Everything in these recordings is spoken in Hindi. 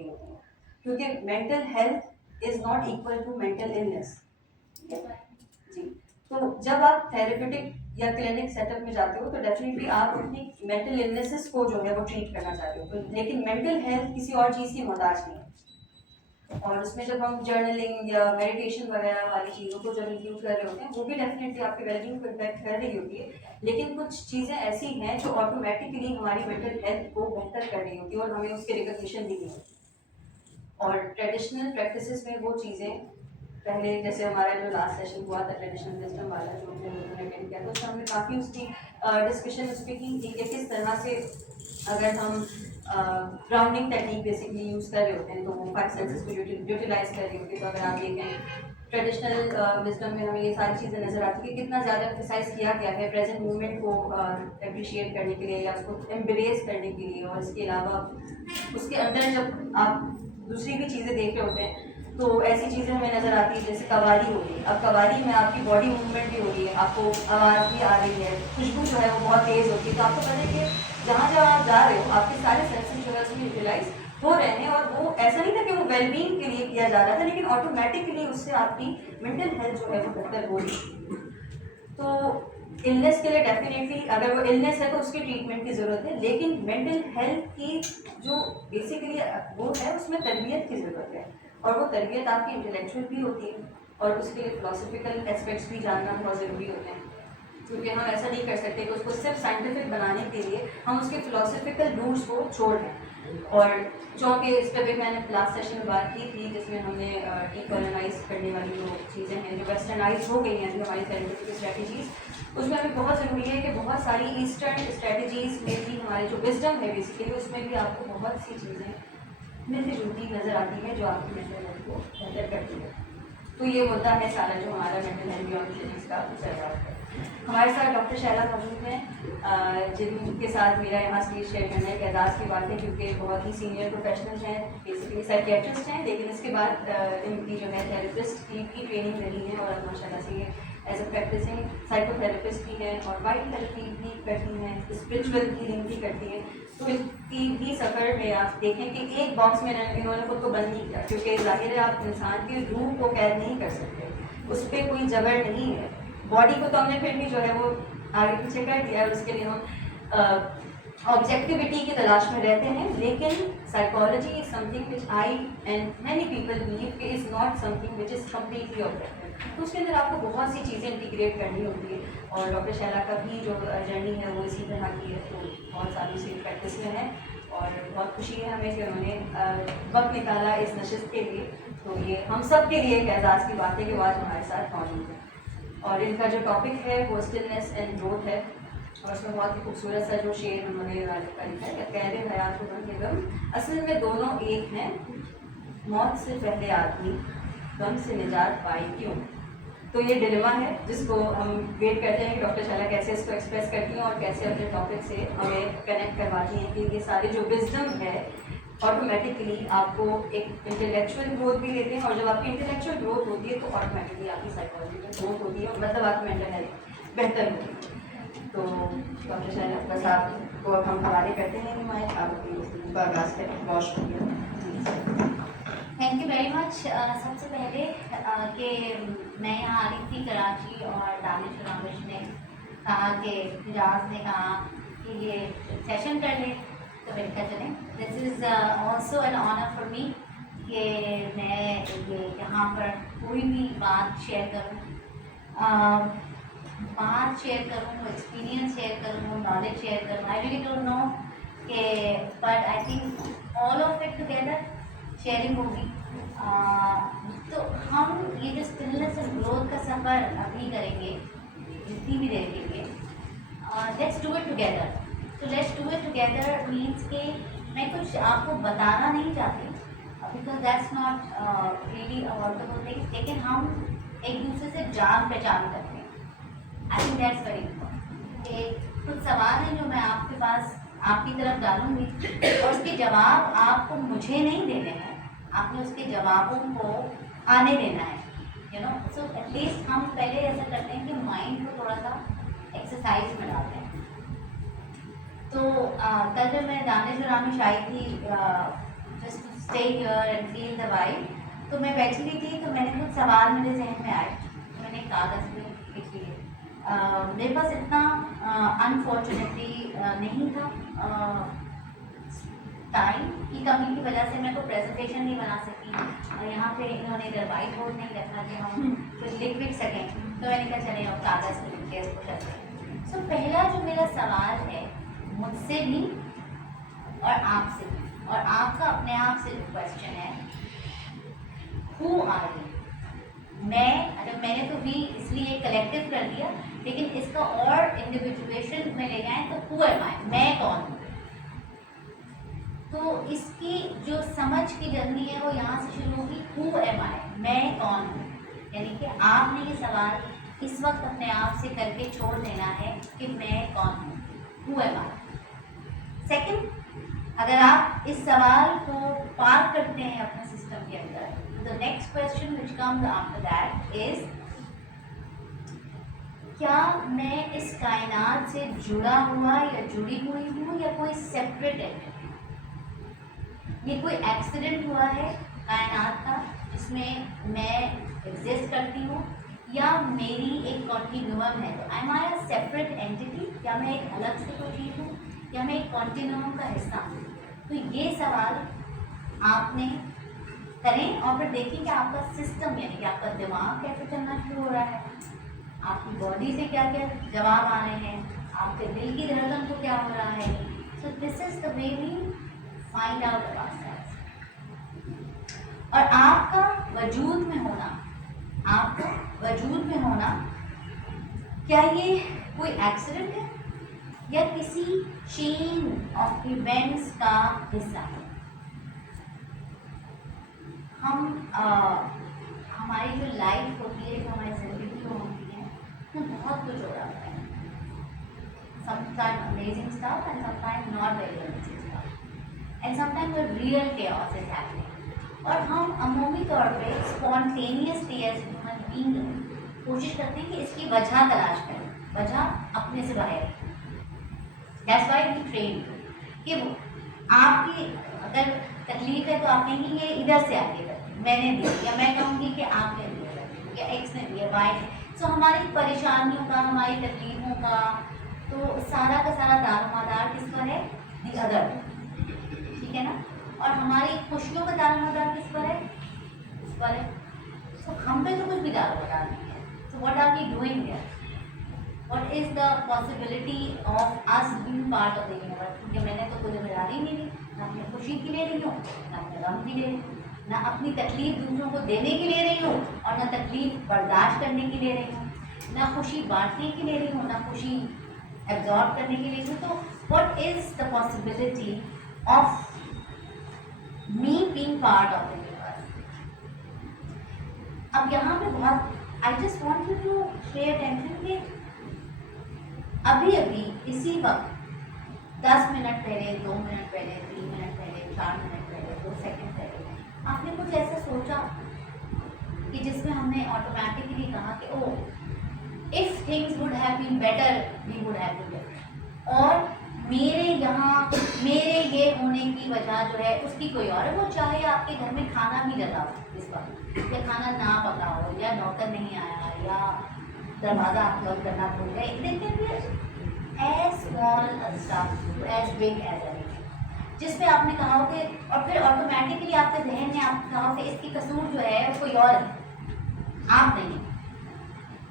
रही होती हैं, क्योंकि mental health is not equal to mental illness. जी, तो जब आप थेरेप्यूटिक या क्लिनिक सेटअप में जाते हो तो डेफिनेटली आप अपनी मेंटल इलनेसेस को जो है वो ट्रीट करना चाहते हो, तो लेकिन मेंटल हेल्थ किसी और चीज़ की मोहताज नहीं है। और उसमें जब हम जर्नलिंग या मेडिटेशन वगैरह वाली चीज़ों को जब इंक्लूड कर रहे होते हैं, वो भी डेफिनेटली आपके वेलबींग को इम्पैक्ट कर रही होती है, लेकिन कुछ चीज़ें ऐसी हैं जो ऑटोमेटिकली हमारी मेंटल हेल्थ को बेहतर कर रही होती है और हमें उसके रिकग्निशन भी नहीं होती। और ट्रेडिशनल प्रैक्टिसेस में वो चीज़ें पहले, जैसे हमारा जो लास्ट सेशन हुआ था ट्रेडिशनल विजडम वाला जो हमने लोगों ने अटेंड किया था, उसमें हमने काफ़ी उसकी डिस्कशन उस पर की थी कि किस तरह से अगर हम ग्राउंडिंग टेक्निक बेसिकली यूज़ कर रहे होते हैं तो वो 5 सेंसेस को यूटिलाइज कर रही होती है। तो अगर आप देखें ट्रेडिशनल विजडम में हमें ये सारी चीज़ें नज़र आती है कि कितना ज़्यादा एक्सरसाइज किया गया है प्रेजेंट मोमेंट को अप्रिशिएट करने के लिए या उसको एम्ब्रेस करने के लिए। और इसके अलावा उसके अंदर जब आप दूसरी भी चीज़ें देख रहे होते हैं तो ऐसी चीज़ें हमें नज़र आती है जैसे कवाली हो गई। अब कवाली में आपकी बॉडी मूवमेंट भी हो रही है, आपको आवाज़ भी आ रही है, खुशबू जो है वो बहुत तेज़ होती है, तो आपको पता है कि जहाँ जहाँ आप जा रहे हो आपके सारे सेंसेस जो है उसमें यूटिलाइज हो रहे हैं। और वो ऐसा नहीं था कि वो वेलबींग के लिए किया जा रहा था, लेकिन ऑटोमेटिकली उससे आपकी मेंटल हेल्थ जो है वो बेहतर हो रही है। तो इलनेस के लिए डेफिनेटली अगर वो इलनेस है तो उसकी ट्रीटमेंट की ज़रूरत है, लेकिन मेंटल हेल्थ की जो बेसिकली वो है उसमें तरबियत की ज़रूरत है। और वो तरबियत आपकी इंटेलेक्चुअल भी होती है और उसके लिए फ़िलासफ़िकल एस्पेक्ट्स भी जानना बहुत ज़रूरी होते हैं, क्योंकि हम ऐसा नहीं कर सकते कि उसको सिर्फ साइंटिफिक बनाने के लिए हम उसके फ़िलासफ़िकल रूट्स को छोड़ दें। और चूँकि इस पर भी मैंने लास्ट सेशन में बात की थी जिसमें हमने डीकोलोनाइज करने वाली जो चीज़ें हैं जो वेस्टर्नाइज हो गई हैं अभी हमारी थेरेप्यूटिक स्ट्रैटेजीज़, उसमें हमें बहुत ज़रूरी है कि बहुत सारी ईस्टर्न स्ट्रैटेजीज़ में भी हमारे जो विजडम है बेसिकली उसमें भी आपको बहुत सी चीज़ें मिलती जुलती नज़र आती है जो आपकी मेंटल हेल्थ को बेहतर करती है। तो ये होता है सारा जो हमारा मेंटल हेल्थ बियॉन्ड क्लिनिक्स का सरकार है। हमारे साथ डॉक्टर शैला मौजूद हैं जिनके साथ मेरा यहाँ स्टेज शेयर करने के एजाज़ की बात है, क्योंकि बहुत ही सीनियर प्रोफेशनल हैं, बेसिकली साइकियाट्रिस्ट हैं, लेकिन इसके बाद इनकी जो है थेरेपिस्ट की ट्रेनिंग रही है और अब माशाल्लाह से ये एज अ प्रैक्टिसिंग साइकोथेरेपिस्ट भी हैं और वाइट थेरेपी भी करती हैं, स्पिरिचुअल हीलिंग भी करती है। तो इनकी भी सफ़र में आप देखें कि एक बॉक्स में इन्होंने खुद को बंद नहीं किया, क्योंकि ज़ाहिर है आप इंसान की रूह को कैद नहीं कर सकते, उस पर कोई जबर नहीं है। बॉडी को तो हमने फिर भी जो है वो आगे पीछे कर दिया है, उसके लिए हम ऑब्जेक्टिविटी की तलाश में रहते हैं, लेकिन psychology is something which I and many people believe is not something which is completely objective. तो उसके अंदर आपको बहुत सी चीज़ें इंटीग्रेट करनी होती है और डॉक्टर शैला का भी जो जर्नी है वो इसी तरह की है, तो बहुत सालों से प्रैक्टिस में है और बहुत खुशी है हमें कि उन्होंने वक्त निकाला इस नशिस्त के लिए। तो ये हम सब के लिए एक एजाज़ की बात है कि वो आज हमारे साथ मौजूद है। और इनका जो टॉपिक है वो स्टिलनेस एंड ग्रोथ है और उसमें बहुत ही खूबसूरत सा जो शेर उन्होंने लिखा है, कैद हयात गम असल में दोनों एक हैं, मौत से पहले आदमी गम से निजात पाए क्यों। तो ये डिलेमा है जिसको हम वेट करते हैं कि डॉक्टर शैला कैसे इसको एक्सप्रेस करती हैं और कैसे अपने टॉपिक से हमें कनेक्ट करवाती हैं कि ये सारे जो विजडम है ऑटोमेटिकली आपको एक इंटेलेक्चुअल ग्रोथ भी देते हैं और जब आपकी इंटेलेक्चुअल ग्रोथ होती है तो ऑटोमेटिकली आपकी साइकोलॉजिकल ग्रोथ होती है और मतलब आपकी मेंटल हेल्थ बेहतर होती है। तो डॉक्टर शैला बस आपको अब हम हवाले करते हैं हिमायत, आप आगाज़ करें। बहुत शुक्रिया। Thank you very much. सबसे पहले कि मैं यहाँ आ रही थी कराची और दानिश रामिश ने कहा कि फिजाज ने कहा कि ये सेशन कर लें, तो मैंने कहा चलें। This is also an honour for me कि मैं ये यहाँ पर कोई भी बात शेयर करूँ, एक्सपीरियंस शेयर करूँ, नॉलेज शेयर करूँ। आई रियली डोंट नो कि but I think all of it together sharing होगी। तो हम ये जो स्टिलनेस एंड ग्रोथ का सफ़र अभी करेंगे जितनी भी देर के लिए, लेट्स डू इट टुगेदर। तो let's do it together means कि मैं कुछ आपको बताना नहीं चाहती because that's not really avoidable things, लेकिन हम एक दूसरे से जान पहचान करते हैं। I think that's very important. कुछ सवाल हैं जो मैं आपके पास आपकी तरफ डालूंगी और उसके जवाब आपको मुझे नहीं देने हैं, आपने उसके जवाबों को आने देना है, यू नो। सो एटलीस्ट हम पहले ऐसा करते हैं कि माइंड को थोड़ा सा एक्सरसाइज में डालते हैं। तो कल जब मैं दानिश रामिश आई थी just to stay here and feel the vibe. तो मैं बैठी हुई थी तो मैंने कुछ सवाल मेरे जहन में आए, तो मैंने कागज़ में लिख लिए। मेरे पास इतना अनफॉर्चुनेटली नहीं था, टाइम की कमी की वजह से मैं तो प्रेजेंटेशन नहीं बना सकी, और यहाँ पे इन्होंने इधर वाइट बोर्ड नहीं रखा कि हम कुछ लिख भी सकें, तो मैंने कहा चले अब कागज़ में लिख के इसको करते हैं। सो पहला जो मेरा सवाल है मुझसे भी और आपसे भी, और आपका अपने आप से जो क्वेश्चन है, हु आर यू? मैंने तो भी इसलिए कलेक्टिव कर दिया, लेकिन इसका और इंडिविजुएशन में ले जाएं तो हु एम आई, मैं कौन हूँ? तो इसकी जो समझ की जर्नी है वो यहाँ से शुरू होगी, हु एम आई, मैं कौन हूँ। यानी कि आपने ये सवाल इस वक्त अपने आप से करके छोड़ देना है कि मैं कौन हूँ, हु एम आई। सेकंड, अगर आप इस सवाल को पार करते हैं अपने सिस्टम के अंदर, the next question which comes after that is, क्या मैं इस कायनात से जुड़ा हुआ या जुड़ी हुई हूँ या कोई सेपरेट एंटिटी? ये कोई एक्सीडेंट हुआ है कायनात का जिसमें मैं एग्जिस्ट करती हूँ, या मेरी एक कॉन्टिन्यूम है? तो am I a separate entity, या मैं एक अलग से कोई चीज़ हूँ, या मैं एक कॉन्टिन्यूम का हिस्सा हूँ? तो ये सवाल आपने करें और फिर देखिए कि आपका सिस्टम यानी कि आपका दिमाग कैसे चलना शुरू हो रहा है, आपकी बॉडी से क्या क्या जवाब आ रहे हैं, आपके दिल की धड़कन को क्या हो रहा है। So this is the way we find out about self. और आपका वजूद में होना, आपका वजूद में होना, क्या ये कोई एक्सीडेंट है या किसी चेन ऑफ इवेंट्स का हिस्सा है? हमारी जो लाइफ होती है, जो हमारी ज़िंदगी जो होती है, उसमें बहुत कुछ हो रहा है। Sometimes amazing stuff and sometimes not very amazing stuff. And sometimes a real chaos is happening. और हम अमूमी तौर पे स्पॉन्टेनियसली एज ह्यूमन बीइंग कोशिश करते हैं कि इसकी वजह तलाश करें, वजह अपने से बाहर। That's why we train कि आपकी अगर तकलीफ है तो आप कहेंगे ये इधर से आगे मैंने दी, या मैं कहूँगी कि आपने दिया, या एक्स ने दिया, वाई ने। सो हमारी परेशानियों का, हमारी तकलीफों का तो सारा का सारा दारोमदार किस पर है? दी अदर, ठीक है ना। और हमारी खुशियों का दारोमदार किस पर है? उस पर है। सो हम पे तो कुछ भी दारोमदार नहीं है। So what are we doing here? What is the possibility of us being part of the universe? क्योंकि मैंने तो कोई जिम्मेदारी नहीं ली, ना अपनी खुशी की ले रही हूँ, ना अपने गम की ले रही हूँ, ना अपनी तकलीफ दूसरों को देने की ले रही हूँ, और ना तकलीफ बर्दाश्त करने की ले रही हूँ, ना खुशी बांटने की ले रही हूँ, ना खुशी एब्जॉर्ब करने की ले रही हूँ। तो what is the possibility of me being part of the universe? अब यहाँ पे बहुत, I just want you to pay attention कि अभी अभी इसी वक्त 10 मिनट पहले, 2 मिनट पहले, 3 मिनट पहले, 4 मिनट पहले, 2 सेकंड पहले आपने कुछ ऐसा सोचा कि जिसमें हमने ऑटोमेटिकली कहा कि oh, if things would have been better we would have been better, और मेरे यहाँ मेरे ये होने की वजह जो है उसकी कोई और है। वो चाहे आपके घर में खाना भी डला हो इस वक्त, या खाना ना पका हो, या नौकर नहीं आया, या दरवाज़ा आप बंद करना भूल गए, देखिए as small stuff as big as anything, जिसमें आपने कहा हो कि, और फिर ऑटोमेटिकली आपके जहन ने आप कहा हो कि इसकी कसूर जो है वो कोई और है, आप नहीं।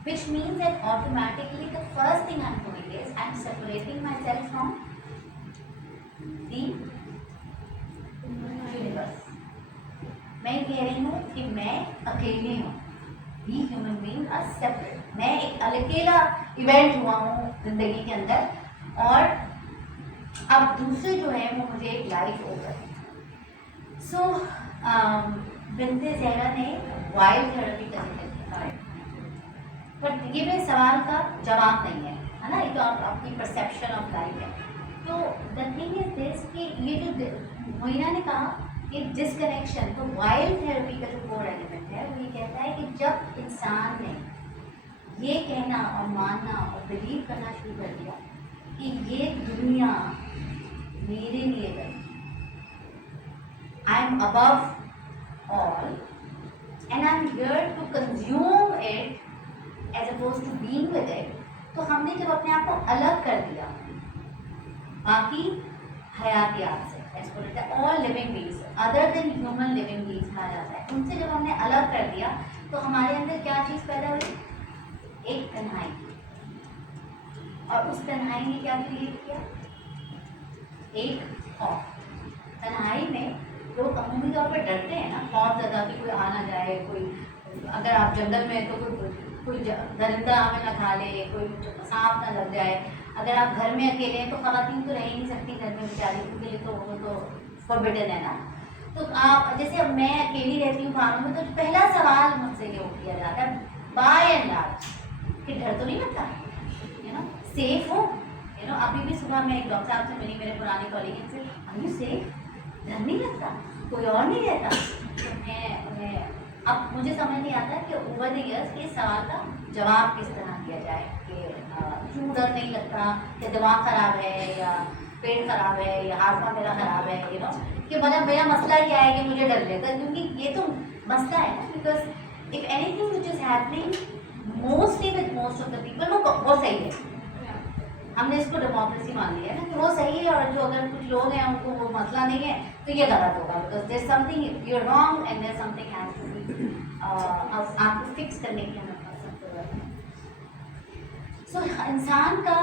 Which means that automatically the first thing I'm doing is I'm separating myself from the universe. मैं कह रही हूँ कि मैं अकेली हूँ, we human beings are separate. मैं एक अकेला इवेंट हुआ हूँ जिंदगी के अंदर, और अब दूसरे जो है वो मुझे एक लाइफ ओवर है। सो बिनते ज़हरा ने वाइल्ड थेरेपी का जिक्र किया, बट ये मेरे सवाल का जवाब नहीं है ना, ये तो आपकी परसेप्शन ऑफ लाइफ है। तो द थिंग इज दिस कि ये जो मोइना ने कहा कि डिसकनेक्शन, तो वाइल्ड थेरेपी का जो कोर एलिमेंट है वो ये कहता है कि जब इंसान ने ये कहना और मानना और बिलीव करना शुरू कर दिया कि ये दुनिया मेरे लिए बनी, I am above all and I'm here to consume it as opposed to being with it, तो हमने जब अपने आप को अलग कर दिया बाकी हयातियात से, all living beings other than human living beings कहा जाता है, उनसे जब हमने अलग कर दिया तो हमारे अंदर क्या चीज़ पैदा हुई? एक तन्हाई। और उस तन्हाई ने क्या क्रिएट किया? एक खौफ। तन्हाई में लोग अमूमी तौर पर डरते हैं ना, बहुत ज़्यादा कि कोई आ ना जाए, कोई अगर आप जंगल में तो कोई दरिंदा हमें ना खा ले, कोई सांप ना लग जाए। अगर आप घर में अकेले हैं तो ख़वातीन तो रह ही नहीं सकती घर में बेचारी, उनके लिए तो वो तो फॉरबिडन है ना। तो आप जैसे अब मैं अकेली रहती हूँ खानों में, तो पहला सवाल मुझसे ये किया जाता है बाय एंड लार्ज कि डर तो नहीं लगता, यू नो, सेफ हो, यू नो। अभी भी सुबह मैं एक डॉक्टर साहब से मिली, मेरे पुराने कॉलेज से, आर यू सेफ? डर नहीं लगता? कोई और नहीं रहता? तो मैं अब मुझे समझ नहीं आता कि ओवर द ईयर्स इस सवाल का जवाब किस तरह दिया जाए कि क्यों डर नहीं लगता, या दिमाग ख़राब है, या पेट ख़राब है, या हाथमा मेरा ख़राब है, यू नो, कि मतलब मेरा मसला क्या है कि मुझे डर लगता है। क्योंकि ये तो मसला है ना, because if anything which is happening mostly with most of the people वो सही है। हमने इसको डेमोक्रेसी मान लिया है ना कि वो सही है, और जो अगर कुछ लोग हैं उनको वो मसला नहीं है तो ये गलत होगा, because there something you are wrong and there something has to be आपको फिक्स करने की हमें ज़रूरत है। सो इंसान का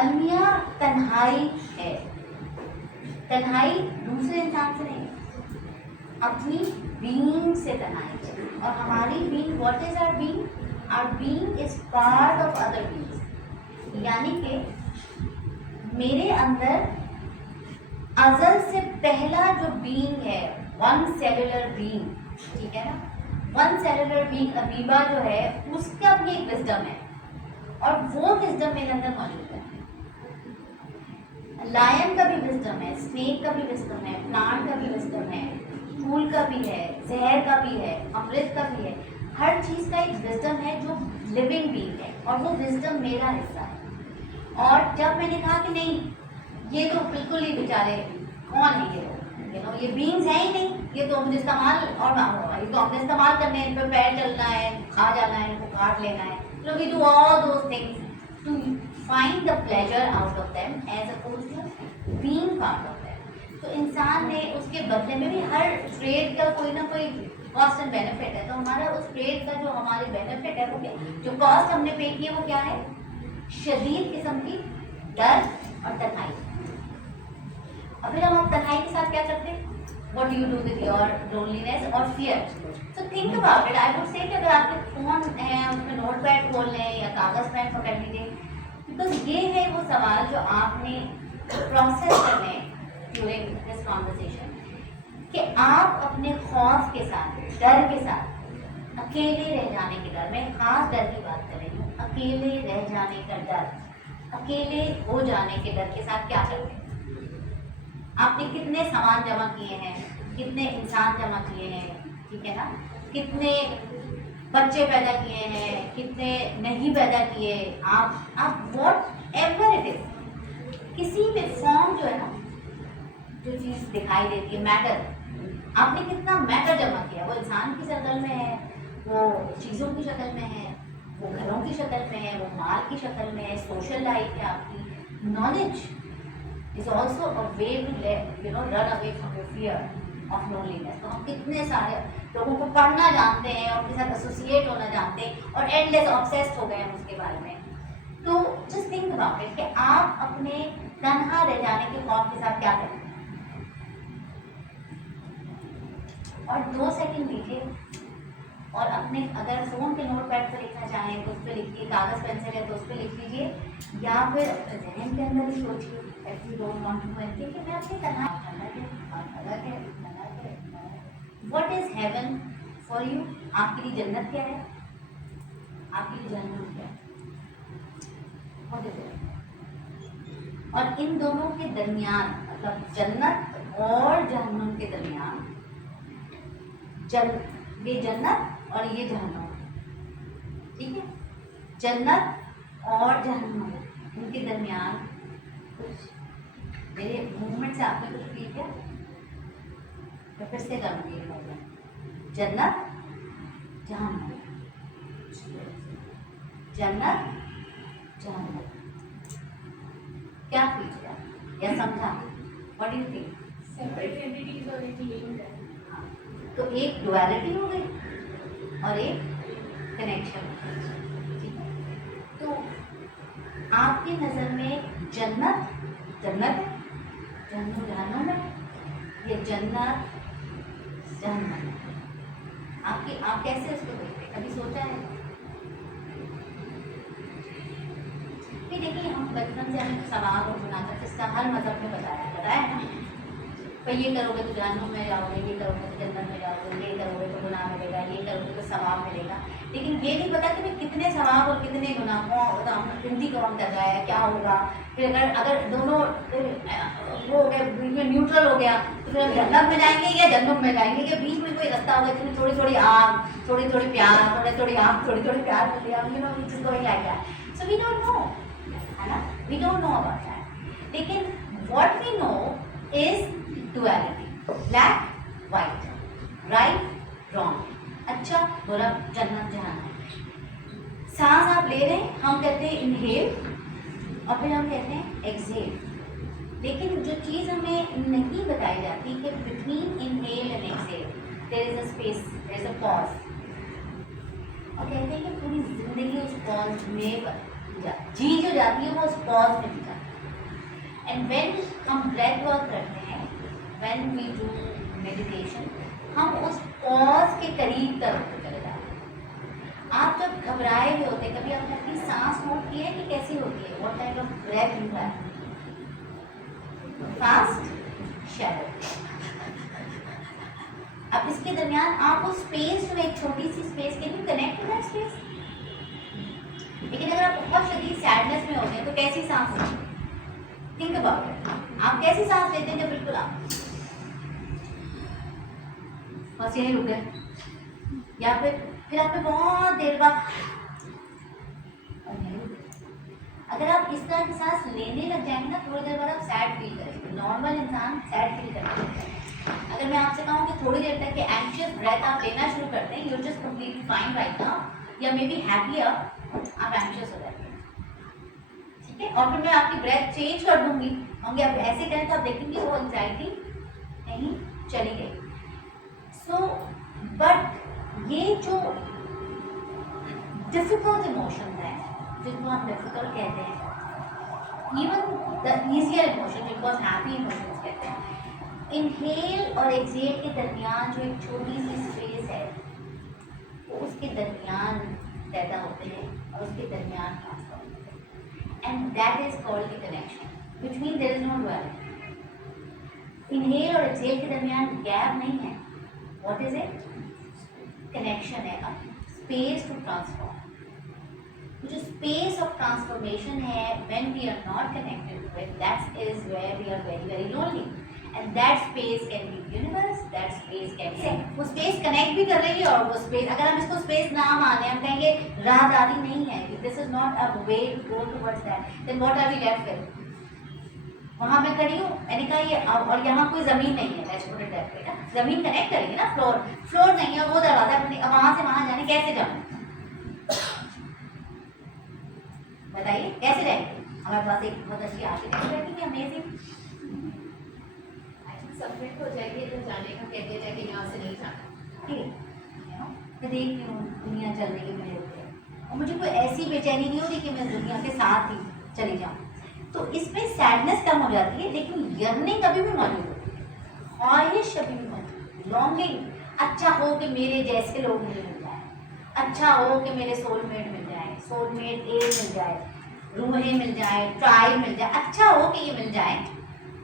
अलमिया तन्हाई है। तन्हाई दूसरे इंसान से नहीं है, अपनी बीइंग से तन्हाई है। और हमारी being, what is our being? Our being is part of other beings. यानी कि मेरे अंदर अज़ल से पहला जो बीइंग है, वन सेलुलर बीइंग, ठीक है ना, वन सेलुलर बीइंग अमीबा जो है, उसका भी एक विजडम है, और वो विजडम मेरे अंदर मौजूद है। लायन का भी विजडम है, स्नेक का भी विजडम है, प्लांट का भी विजडम है, फूल का भी है, जहर का भी है, अमृत का भी है। हर चीज़ का एक विजडम है जो लिविंग बीइंग है, और वो विजडम मेरा हिस्सा है। और जब मैंने कहा कि नहीं, ये तो बिल्कुल ही बेचारे कौन है ये लोग, यू नो, ये बीइंग्स हैं ही नहीं, ये तो मुझे इस्तेमाल और ना होगा, ये तो हमने इस्तेमाल करने हैं, इन पर पैर चलना है, खा जाना है, इनको काट लेना है, तो we do all those things to find the pleasure out of them as opposed to being part of them. तो इंसान ने उसके बदले में भी हर ट्रेड का कोई ना कोई कॉस्ट एंड बेनिफिट है। तो हमारा उस ट्रेड का जो हमारे बेनिफिट है, वो क्या, जो कॉस्ट हमने पे की है वो क्या है? शदीद किस्म की डर और तन्हाई। और फिर हम तन्हाई के साथ क्या करते हैं? What do you do with your loneliness or fear? So think about it. I would say कि अगर आपके फ़ोन है उसमें नोट पैड खोल लें या कागज़ पेन पकड़ लीजिए, बिकॉज ये है वो सवाल जो आपने प्रोसेस करने ड्यूरिंग दिस कॉन्वर्सेशन, कि आप अपने खौफ के साथ, डर के साथ, अकेले रह जाने के डर, मैं खास डर की बात कर रही हूँ, अकेले रह जाने का डर, अकेले हो जाने के डर के साथ क्या करते हैं? आपने कितने सामान जमा किए हैं, कितने इंसान जमा किए हैं, ठीक है ना, कितने बच्चे पैदा किए हैं, कितने नहीं पैदा किए, आप वॉट एवर इट इज, किसी भी फॉर्म जो है ना, जो चीज़ दिखाई देती है, मैटर, आपने कितना मैटर जमा किया, वो इंसान की शक्ल में है, वो चीज़ों की शक्ल में है, वो घरों की शक्ल में है, वो माल की शक्ल में है, सोशल लाइफ है आपकी, knowledge is also a way to let run away from your fear of loneliness। तो हम कितने सारे लोगों को पढ़ना जानते हैं, उनके साथ एसोसिएट होना जानते हैं, और एंडलेस ऑब्सेस्ड हो गए हैं उसके बारे में। तो जस्ट थिंक अबाउट इट कि आप अपने तन्हा रह जाने के खौफ के साथ क्या करें, और 2 सेकंड लीजिए और अपने, अगर फ़ोन के नोट पैड पर लिखना चाहें तो उस पर लिखिए, कागज़ पेंसिल है तो उस पर लिख लीजिए, या फिर अपने जहन के अंदर ही सोचिए, if you don't want to anti, कि मैं अपनी तन्हा अलग है। What is heaven for you? आपके लिए जन्नत क्या है, आपके लिए जहन्नम क्या है, व्हाट इज इट? और इन दोनों के दरमियान, मतलब जन्नत और जहन्नम के दरमियान, ये जन्नत और ये जहन्नम, ठीक है, जन्नत और जहन्नम, इनके दरमियान कुछ मेरे मूवमेंट से आपने कुछ फील किया? मैं फिर से करूँगी जन्नत जहन्नम, जन्नत जहन्नम। क्या फील किया या समझा? What do you think? Separate entities और एक लिंक है। तो एक डुअलिटी हो गई और एक कनेक्शन। ठीक है, तो आपकी नज़र में जन्नत जन्नत है, जहन्नुम जहन्नुम है, ये जन्नत जहन्नम है। आप कैसे उसको देखते, कभी सोचा है? फिर देखिए, हम बचपन से हमें सवाल और गुनाह का किस्सा हर मज़हब में बताया है ना। तो ये करोगे तो जहन्नुम में जाओगे, ये करोगे तो जन्नत में जाओगे, ये करोगे तो गुनाह मिलेगा, ये करोगे तो सवाब मिलेगा। लेकिन ये नहीं पता कि भाई कितने सवाब और कितने गुनाह गिनती कौन कर रहा है, क्या होगा। फिर अगर दोनों वो हो गए, न्यूट्रल हो गया, तो फिर हम जन्नत में जाएंगे या जहन्नुम में जाएंगे, या बीच में कोई रास्ता होगा जिसमें थोड़ी थोड़ी आग, थोड़ी थोड़ी प्यार, थोड़ी थोड़ी आग, थोड़ी थोड़ी प्यार मिल गया, you know which is going like that. So we don't know, है ना, we don't know about that. लेकिन what we know is duality, black white, right wrong, अच्छा बुरा, जन्नत जहन्नम। सांस आप ले रहे हैं, हम कहते हैं इनहेल और फिर हम कहते हैं एक्सहेल। लेकिन जो चीज़ हमें नहीं बताई जाती कि between inhale and exhale there is a space, there is a pause. और कहते हैं कि पूरी जिंदगी उस पॉज में जी जो जाती है वो उस पॉज में भी जाती है। एंड व्हेन हम ब्रेथ वर्क करते हैं, when we do meditation, हम उस पॉज के करीब तक चले जाते हैं। आप जब घबराए हुए होते हैं, कभी आपने अपनी सांस नोट की है कि कैसी होती है? What kind of breath you have? Fast, shallow. अब इसके दरमियान आप उस स्पेस में, एक छोटी सी space, can you connect to that space? लेकिन अगर आप बहुत शदीद सैडनेस में होते हैं तो कैसी सांस लेते हैं? Think about it. आप कैसी सांस लेते हैं जब बिल्कुल आप बस यहीं रुक गए, या फिर आपने बहुत देर बाद और यहीं रुक गए। अगर आप इस तरह की सांस लेने लग जाएंगे ना, थोड़ी देर बाद आप सैड फील करेंगे। नॉर्मल इंसान सैड फील करते हैं। अगर मैं आपसे कहूँ कि थोड़ी देर तक के एंशियस ब्रेथ आप लेना शुरू करते हैं, you just completely fine right now, या मे बी हैप्पियर, आप एंशियस हो जाएंगे। ठीक है, और फिर मैं आपकी ब्रेथ चेंज कर दूंगी, होंगे आप ऐसे करें तो आप देखेंगे वो एंजाइटी नहीं चली गई। सो बट ये जो डिफिकल्ट इमोशन है, जिनको हम डिफिकल्ट कहते हैं, इवन द ईजियर इमोशन जिनको हम हैप्पी इमोशंस कहते हैं, इनहेल और एक्सहेल के दरमियान जो एक छोटी सी स्पेस है, वो उसके दरमियान पैदा होते हैं और उसके दरमियान ट्रांसफर होते हैं, and that is called the connection, which means there is no duality. Inhale और एक्सहेल के दरमियान गैप नहीं है। What is it? कनेक्शन है, स्पेस टू ट्रांसफॉर्म। जो स्पेस ऑफ ट्रांसफॉर्मेशन है, when we are not connected to it, that is where we are very very lonely, and that space can be universe, that space can be, वो स्पेस कनेक्ट भी कर रही है, और वो स्पेस, अगर हम इसको स्पेस ना माने, हम कहेंगे राहदारी नहीं है, this is not a way to go towards that, then what are we left with? वहाँ मैं खड़ी हूँ, मैंने कहा ये और यहाँ कोई ज़मीन नहीं है, let's put it that way ना, ज़मीन कनेक्ट करेंगे ना, फ्लोर नहीं है, वो दरवाजा नहीं, अब वहाँ से वहाँ जाने कैसे जाऊँ? बताइए कैसे रहेंगे? हमारे पास एक बहुत अच्छी आर्किटेक्ट बैठी है, अमेजिंग, आई थिंक सबमिट हो जाएगी तो जाने का कह दिया जाए कि यहाँ से नहीं जाना। ठीक है, मैं देखती हूँ दुनिया चल रही है मेरे ऊपर, और मुझे कोई ऐसी बेचैनी नहीं हो रही कि मैं दुनिया के साथ ही चली जाऊँ। तो इसमें सैडनेस कम हो जाती है, लेकिन यर्निंग कभी भी मौजूद होती है, ख्वाहिश कभी भी मौजूद, लॉन्गिंग, अच्छा हो कि मेरे जैसे लोग मुझे मिल जाए, अच्छा हो कि मेरे सोलमेट मिल जाए, सोलमेट ए मिल जाए, रूहें मिल जाए, ट्राइब मिल जाए, अच्छा हो कि ये मिल जाए।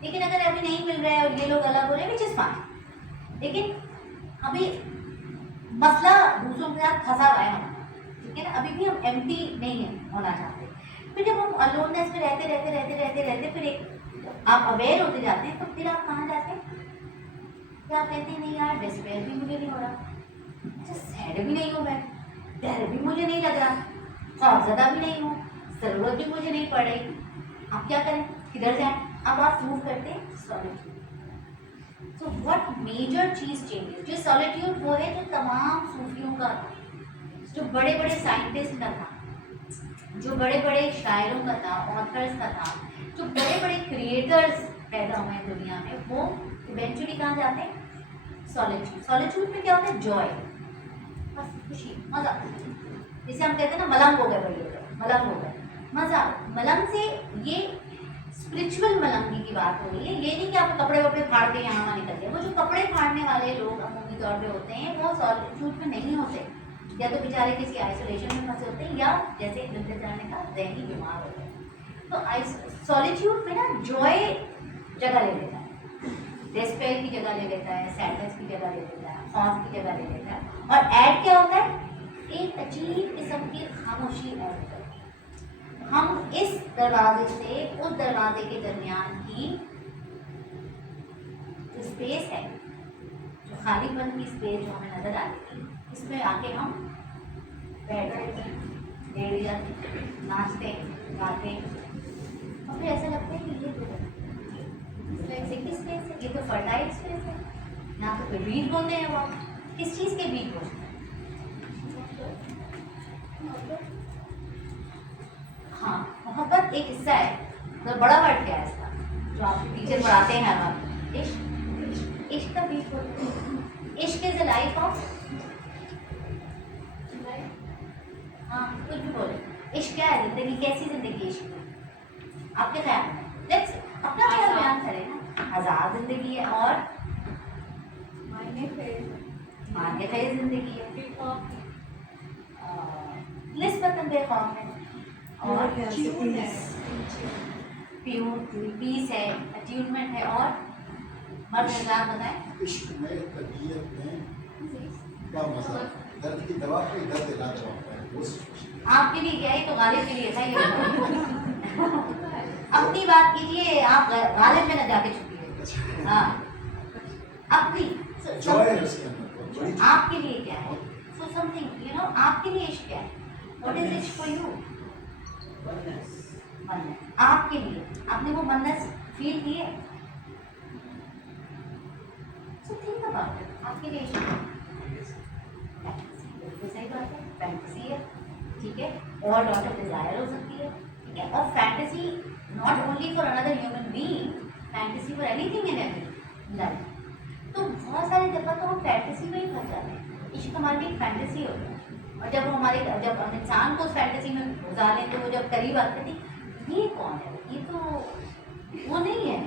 लेकिन अगर अभी नहीं मिल रहा है और ये लोग अलग हो रहे हैं, विच इज फाइन, लेकिन अभी मसला दूसरों के साथ फंसा हुआ है हमारा, ठीक है ना, अभी भी हम एम्प्टी नहीं होना चाहते। फिर जब हम अलोननेस में रहते रहते रहते रहते रहते फिर एक आप अवेयर होते जाते हैं, तो फिर आप कहाँ जाते हैं? फिर आप कहते हैं नहीं यार, डिस्पेयर भी मुझे नहीं हो रहा, अच्छा सैड भी नहीं हूँ मैं, डर भी मुझे नहीं लग रहा, खौफजदा भी नहीं हूँ, ज़रूरत भी मुझे नहीं पड़ रही, आप क्या करें, किधर जाएं? अब आप मूव करते हैं सॉलिट्यूड। सो व्हाट मेजर चीज़ चेंजेस, जो सॉलिट्यूड वो है जो तमाम सूफियों का था, जो बड़े बड़े साइंटिस्ट का था, जो बड़े बड़े शायरों का था, ऑथर्स का था, जो बड़े बड़े क्रिएटर्स पैदा हुए हैं दुनिया में, वो इवेंचुअली कहाँ जाते हैं? सॉलिट्यूड। सॉलिट्यूड में क्या होता है? जॉय, बस खुशी, मज़ा। जैसे हम कहते हैं ना मलंग हो गए, भाई हो गए, मलंग हो गए, मज़ा। मलंग से ये स्पिरिचुअल मलंगी की बात हो रही है, ये नहीं कि आप कपड़े वपड़े फाड़ के यहाँ वहाँ निकल जाए। वो जो कपड़े फाड़ने वाले लोग अमूमी तौर पे होते हैं वो सॉलिट्यूड में नहीं होते, या तो बेचारे किसी आइसोलेशन में फंसे होते हैं, या जैसे मिलते जाने का जहनी बीमार होते हैं। तो सॉलिट्यूड में ना जॉय जगह ले लेता है, डिस्पेयर की जगह ले लेता है, सैडनेस की जगह ले लेता है, खौफ की जगह ले लेता है, और ऐड क्या होता है? एक अजीब किस्म की खामोशी ऐड होता है। हम इस दरवाजे से उस दरवाजे के दरमियान की जो स्पेस है, जो खालीपन की स्पेस जो हमें नजर आती थी, इसमें आके हम बैठ जाते हैं, लेट जाते हैं, नाचते हैं, गाते हैं, और फिर ऐसा लगता है कि ये तो सिटी स्पेस है, ये तो फर्टाइल स्पेस है, यहाँ तो कोई बीज बोलते हैं। वो किस चीज़ के बीज बोलते हैं? हाँ, मोहब्बत एक हिस्सा है, तो बड़ा वर्ड क्या है इसका जो आप टीचर पढ़ाते हैं हर वक्त? इश्क। इश्क का बीज बोलते हैं। इश्क इज अ लाइफ ऑफ, हाँ कुछ भी बोले, इश्क क्या है? जिंदगी कैसी जिंदगी इश्क में आपके ख्याल में? लेट्स अपना ख्याल बयान करें ना। आज़ाद जिंदगी है और माने थे जिंदगी है, निस्बतन बेखौफ है, और प्योर पीस है, अट्यूनमेंट है, और मर्द निजात बताएं। इश्क में तबीयत में क्या मजा, दर्द की दवा कोई दर्द इलाज होता है वो सिचुएशन। आपके लिए क्या है? तो गालिब के लिए था ये। अपनी बात कीजिए, आप गालिब में न जाके छुपिए। हाँ, अपनी जॉय है उसके अंदर, बड़ी आपके लिए क्या है? सो समथिंग यू नो, आपके लिए इश्क क्या है? व्हाट इज इश्क फॉर यू? मन्नत। आपके लिए आपने वो मन्नत फील की है? So think about it. आपके लिए इश्क बिल्कुल सही बात है, फैंटेसी है, ठीक है, और लॉट ऑफ डिजायर हो सकती है, ठीक है, और fantasy not only for another human being, fantasy for anything in every life. तो बहुत सारी दफ़ा तो हम फैंटेसी में ही फंस जाते हैं। इश्क हमारे लिए एक फैंटेसी होता है, और जब हम इंसान को उस फैंटेसी में घुसा लें तो वो जब करीब आते थे, ये कौन है? ये तो वो नहीं है,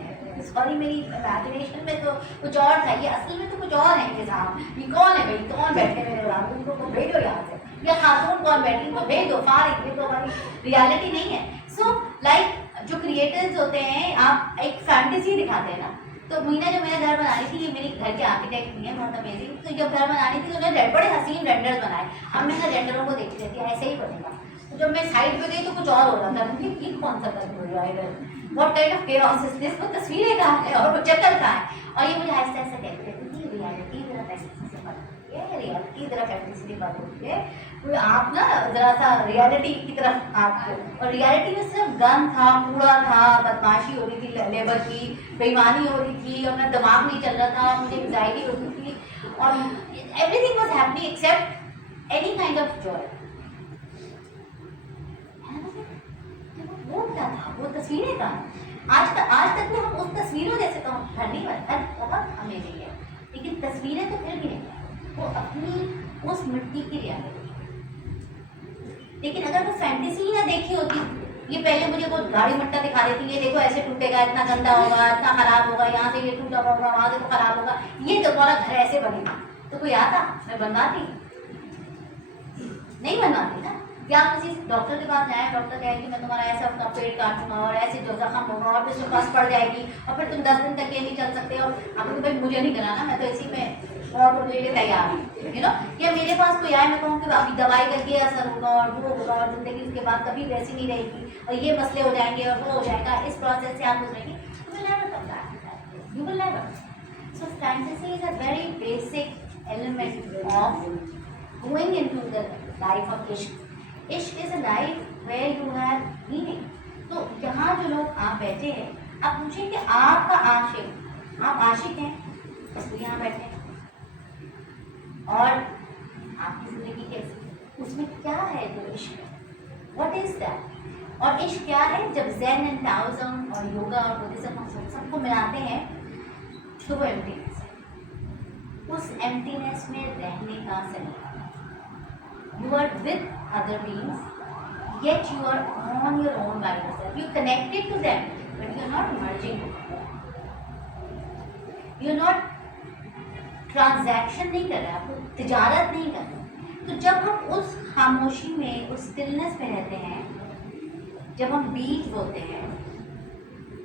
सॉरी मेरी इमेजिनेशन में तो कुछ और था, ये असल में तो कुछ और है इनके साथ। ये कौन है भाई? कौन बैठे मेरे राम? उनको भेजो यहाँ से, या खातून कौन बैठी उनको भेज दो, फारिग। ये तो हमारी रियलिटी नहीं है। सो लाइक जो क्रिएटर्स होते हैं, आप एक फैंटेसी दिखाते हैं ना। तो मीना जब मेरा घर बना रही थी, ये मेरी घर के आर्किटेक्ट नहीं है, बहुत अमेजिंग, तो जब घर बना रही थी तो उन्होंने बड़े हसीन रेंडर्स बनाए। अब मैं रेंडरों को देखती रहती है, ऐसे ही बनेगा। तो जब मैं साइड पे गई तो कुछ और हो रहा था, मुझे ये कौन सा घर हो रहा है इधर, what kind of chaos is this, वो तस्वीरें कहाँ है और वो चक्कर कहाँ है? और ये मुझे ऐसा ऐसा कहते रहती थी, रियलिटी जरा फैंटेसी से बात होती है, रियलिटी जरा फैंटेसी की बात होती है। तो आप ना जरा सा रियलिटी की तरफ आपको, और रियलिटी में सिर्फ गन था, कूड़ा था, बदमाशी हो रही थी लेबर की, बेईमानी हो रही थी, और मेरा दिमाग नहीं चल रहा था, मुझे एंग्जाइटी होती थी, और everything was happening except any kind of joy. वो क्या था? वो तस्वीरें था। आज तक भी हम उस तस्वीरों जैसे तो हम घर नहीं बनता, बहुत अमेजिंग है, लेकिन तस्वीरें तो फिर भी नहीं है, वो अपनी उस मिट्टी की रियलिटी। लेकिन अगर वो फैंटेसी ही ना देखी होती, ये पहले मुझे वो गाड़ी मट्टा दिखा देती, ये देखो ऐसे टूटेगा, इतना गंदा होगा, इतना खराब होगा, यहाँ से ये टूटा होगा, वहाँ से तो खराब होगा, ये तो तुम्हारा घर ऐसे बनेगा, तो कोई आता? मैं बनवाती नहीं, बनवाती ना। या आप किसी डॉक्टर के पास जाए, डॉक्टर कहे कि मैं तुम्हारा ऐसा उसका पेट काटूंगा और ऐसे जो जख्म होगा और फिर फंस पड़ जाएगी और फिर तुम 10 दिन तक ये नहीं चल सकते, और आपको भाई मुझे नहीं कराना, मैं तो इसी में और मुझे तैयार हूँ, यू नो। या मेरे पास कोई आए, मैं कहूँ कि अभी दवाई का ये असर होगा और वो होगा और ज़िंदगी उसके बाद कभी वैसी नहीं रहेगी और ये मसले हो जाएंगे और वो हो जाएगा, इस प्रोसेस से आप गुजरेंगे, तो will never come back, you will never. So fantasy is a very basic element of going into the life of इश्क। इश्क is a life where you have meaning. तो यहाँ जो लोग आप बैठे हैं, आप पूछें कि आपका आशिक, आप आशिक हैं, तो यहाँ बैठे हैं। और आपकी जिंदगी कैसी, उसमें क्या है जो इश्क है, व्हाट इज दैट? और इश्क क्या है? जब ज़ेन एंड ताओइज्म और योगा और बुद्धिज्म हम सबको मिलाते हैं तो वो एम्प्टीनेस है। उस एम्प्टीनेस में रहने का सलीका, you are with other beings yet you are on your own by yourself, you connected to them but you are not merging, you are not transaction नहीं कर रहे, आपको तिजारत नहीं कर रहे। तो जब हम उस खामोशी में, उस स्टिलनेस में रहते हैं, जब हम बीज बोते हैं,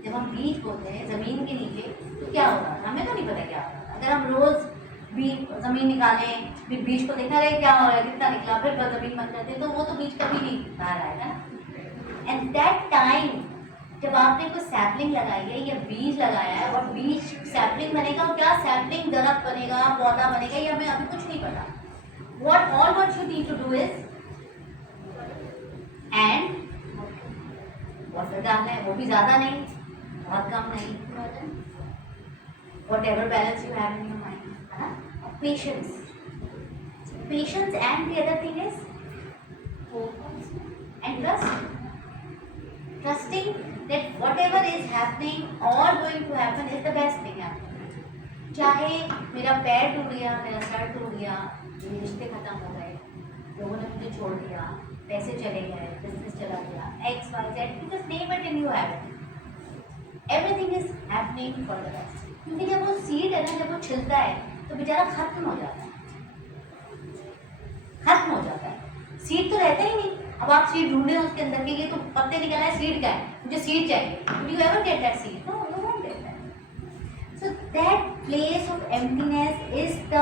जब हम बीज बोते हैं ज़मीन के नीचे, तो क्या होगा हमें तो नहीं पता क्या होगा। अगर हम रोज़ बीज ज़मीन निकालें, फिर बीज को देखा रहे क्या हो रहा है, कितना निकला, फिर ज़मीन बंद करते तो वो तो बीज कभी नहीं बाहर आएगा ना। एंड दैट टाइम जब आपने कोई सैपलिंग लगाई है या बीज लगाया है और बीज सैपलिंग बनेगा, और क्या सैपलिंग दरख्त बनेगा, पौधा बनेगा, ये हमें अभी कुछ नहीं पता। what you need to do is and water डालना है, वो भी ज़्यादा नहीं, बहुत कम नहीं, whatever balance you have in your mind, है ना? Patience and the other thing is hope and trusting that whatever is happening or going to happen is the best thing happening। चाहे मेरा पैर टूट गया, मेरा सर टूट गया, मेरे रिश्ते खत्म हो गए, लोगों ने मुझे छोड़ दिया, पैसे चले गए, बिजनेस चला गया, X Y Z, you just name it and you have it, everything is happening for the best. क्योंकि जब वो सीड है ना, जब वो छिलता है तो बेचारा खत्म हो जाता है, खत्म हो जाता है, सीड तो रहता ही नहीं। अब आप सीड ढूंढे उसके अंदर के, ये तो पत्ते निकल आए, सीड का है, मुझे सीड चाहिए, do you ever get that seed? No, you won't get that. So that place of emptiness is the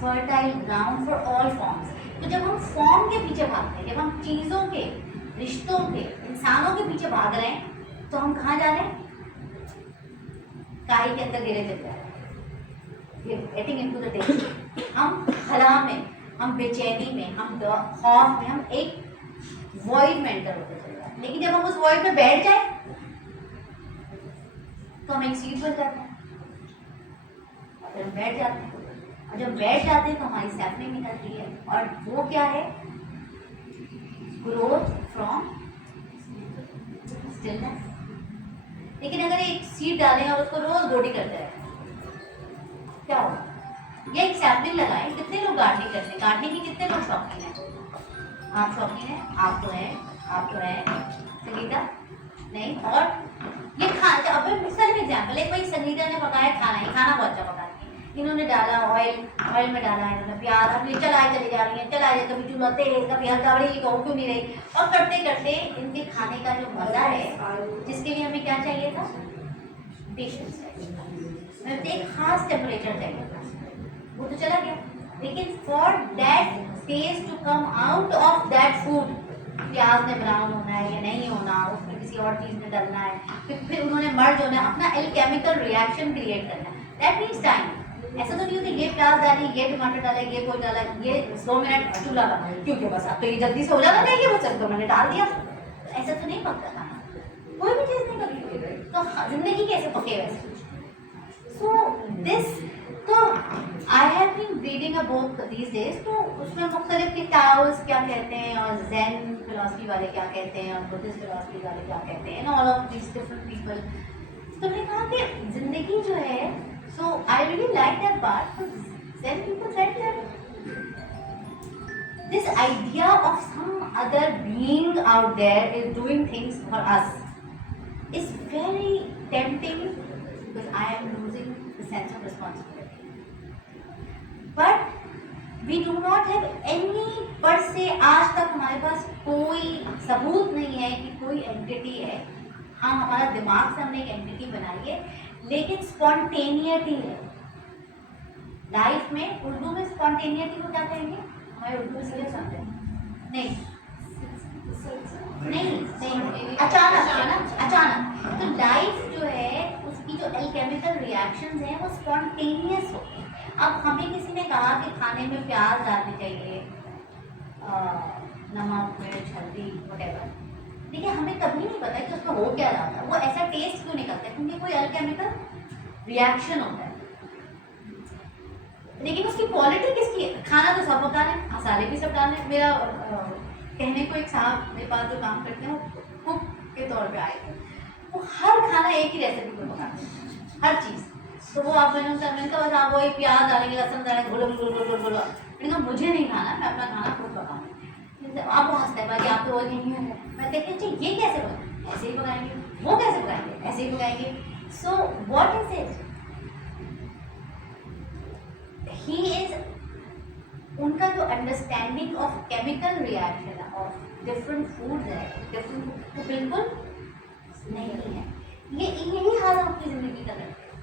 fertile ground for all forms. तो जब हम फॉर्म के पीछे भागते हैं, जब हम चीज़ों के, रिश्तों के, इंसानों के पीछे भाग रहे हैं, तो हम कहाँ जा रहे हैं? काई के अंदर गिरे चल रहे हैं, गेटिंग इनटू द डेंजर। हम खला में, हम बेचैनी में, हम खौफ में, हम एक वॉइड में एंटर होते चल रहे हैं। लेकिन जब हम उस वॉइड में बैठ जाए तो हम एक सीट पर जाते हैं, और फिर हम बैठ जाते हैं, और जब बैठ जाते हैं तो हमारी सैपलिंग निकलती है, और वो क्या है? Growth from stillness. लेकिन अगर एक सीड डालें और उसको रोज गोडी करते रहे, क्या होगा? या एक सैपलिंग लगाएं। कितने लोग गार्डनिंग करते हैं? गार्डनिंग के कितने लोग शौकीन हैं? आप शौकीन हैं? आप तो हैं संगीता नहीं? और ये अब मुख्तलिफ एग्जाम्पल है। कोई संगीता ने पकाया खाना बहुत अच्छा पकाती है, इन्होंने डाला ऑयल में डाला है, इन्होंने प्याज, अपनी चले जा रही है, कभी चूल्हा तेज, कभी हल्का, बड़ी कहूँ क्यों नहीं रही, और करते करते इनके खाने का जो मज़ा है, जिसके लिए हमें क्या चाहिए था? पेशेंस चाहिए, एक खास टेम्परेचर चाहिए था, वो तो चला गया। लेकिन for that taste to come out of that food, प्याज में ब्राउन होना है या नहीं होना, उसमें किसी और चीज़ में डालना है, फिर उन्होंने मर्ज होना है, अपना एल्केमिकल रिएक्शन क्रिएट करना है, दैट मीन्स टाइम। ऐसा तो नहीं होता ये प्याज डाली, ये टमाटर डाला, ये कोई डाला, ये 2 मिनट चूल्हा बना, क्योंकि बस अब तो ये जल्दी से हो जाना चाहिए, वो सब तो मैंने डाल दिया। ऐसा तो नहीं पकता खाना, कोई भी चीज़ नहीं पकती, तो जिंदगी कैसे पके वैसे? सो दिस, तो I have been reading a book these days, तो उसमें मुख्तलिफ टाओस क्या कहते हैं, और ज़ेन फिलॉसफी वाले क्या कहते हैं, और बुद्धिस्ट फिलॉसफी वाले क्या कहते हैं, all of these different people. तो मैंने कहा कि ज़िंदगी जो है, so I really like that part. Then people said that this idea of some other being out there is doing things for us is very tempting, because I am losing the sense of responsibility. But we do not have any per se, आज तक हमारे पास कोई सबूत नहीं है कि कोई एंटिटी है। हाँ, हमारा दिमाग से हमने एक एंटिटी बनाई है, लेकिन स्पॉन्टेनियटी है लाइफ में। उर्दू में स्पॉन्टेनियटी को क्या कहेंगे? हमारे उर्दू में सीधे समझते हैं नहीं, अचानक। तो लाइफ जो है, उसकी जो एल्केमिकल रिएक्शंस हैं वो स्पॉन्टेनियस होती हैं। अब हमें किसी ने कहा कि खाने में प्याज डालनी चाहिए, नमक, मिर्च, हल्दी, व्हाटएवर, देखिए हमें कभी नहीं पता कि उसमें हो क्या रहा है, वो ऐसा टेस्ट क्यों निकलता है, क्योंकि कोई अल्केमिकल रिएक्शन होता है। लेकिन उसकी क्वालिटी किसकी है? खाना तो सब पकाना है, मसाले भी सब डालने हैं। मेरा कहने को एक साहब मेरे पास जो काम करते हैं वो कुक के तौर पे आए थे, वो हर खाना एक ही रेसिपी पे पकाते हैं, हर चीज़। तो वो आप मैंने कहा बस आप वही प्याज डालेंगे, लहसुन डालेंगे, गुलो गुलो गुलो गुलो गुलो। मैंने कहा मुझे नहीं खाना, मैं अपना खाना खुद पकाऊंगी। आप वो हंसते हैं भाई आप तो वो नहीं है। मैं कहती हूँ अच्छा ये कैसे बनाए? ऐसे ही पकाएंगे। वो कैसे पकाएंगे? ऐसे ही पकाएंगे। So what is it? He is, उनका जो understanding of chemical reaction of different food है, डिफरेंट तो बिल्कुल नहीं है। ये यही हाल हम अपनी ज़िंदगी का करते हैं,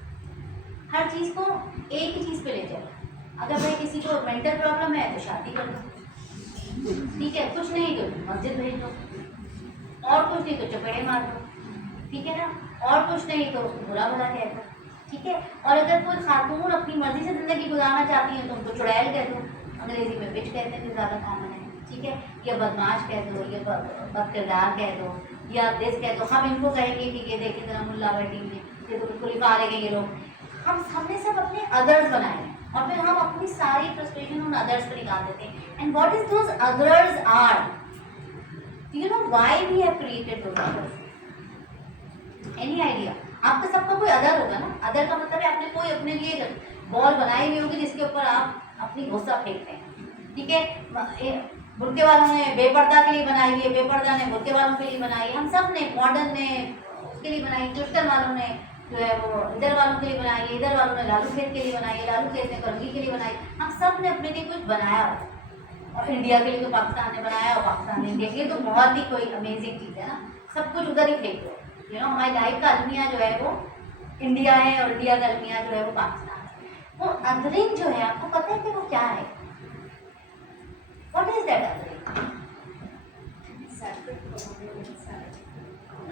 हर चीज़ को एक ही चीज़ पे ले जाए। अगर भाई किसी को मेंटल प्रॉब्लम है तो शादी कर दो, ठीक है, कुछ नहीं तो मस्जिद भेज दो, और कुछ नहीं तो चपेड़े मार दो, ठीक है ना, और कुछ नहीं तो उसको बुरा भला कह दो, ठीक है। और अगर कोई खातून अपनी मर्जी से ज़िंदगी गुजारना चाहती है तो उनको चुड़ैल कह दो, अंग्रेजी में बिच कहते हैं, ज़्यादा कॉमन है, ठीक है, या बदमाश कह दो, या बदकिरदार कह दो, या दिस कह दो। हम इनको कहेंगे कि ये देखें जरा मुल्ला बटी में, ये तो बिल्कुल ही फारेंगे ये लोग। हमने सब अपने अदर्स बनाए हैं और फिर हम अपनी सारी फ्रस्ट्रेशन उन अदर्स पर निकाल देते हैं। And what is those others are? You know why we have created those others? Any idea? आपका सबका कोई अदर होगा ना। अदर का मतलब है आपने कोई अपने लिए बॉल बनाई हुई होगी जिसके ऊपर आप अपनी गुस्सा फेंकते हैं, ठीक है। बुर्के वालों ने बेपर्दा के लिए बनाई है, बेपर्दा ने बुर्के वालों के लिए बनाई है, हम सब ने, मॉडर्न ने उसके लिए बनाई, क्लिफ्टन वालों ने जो है वो इधर वालों के लिए बनाई है, इधर वालों ने लालू खेत के लिए बनाई है, लालू खेत ने करगी के लिए बनाई। हम सब ने अपने लिए कुछ बनाया और इंडिया के लिए तो पाकिस्तान ने बनाया और पाकिस्तान ने इंडिया के लिए, तो बहुत ही कोई अमेजिंग चीज़ है ना। सब कुछ उधर ही फेंक दो। यू नो हमारी लाइफ का अलमिया जो है वो इंडिया है और इंडिया का अलमिया जो है वो पाकिस्तान है। वो अदरिंग जो है आपको पता है कि वो क्या है? What is that othering?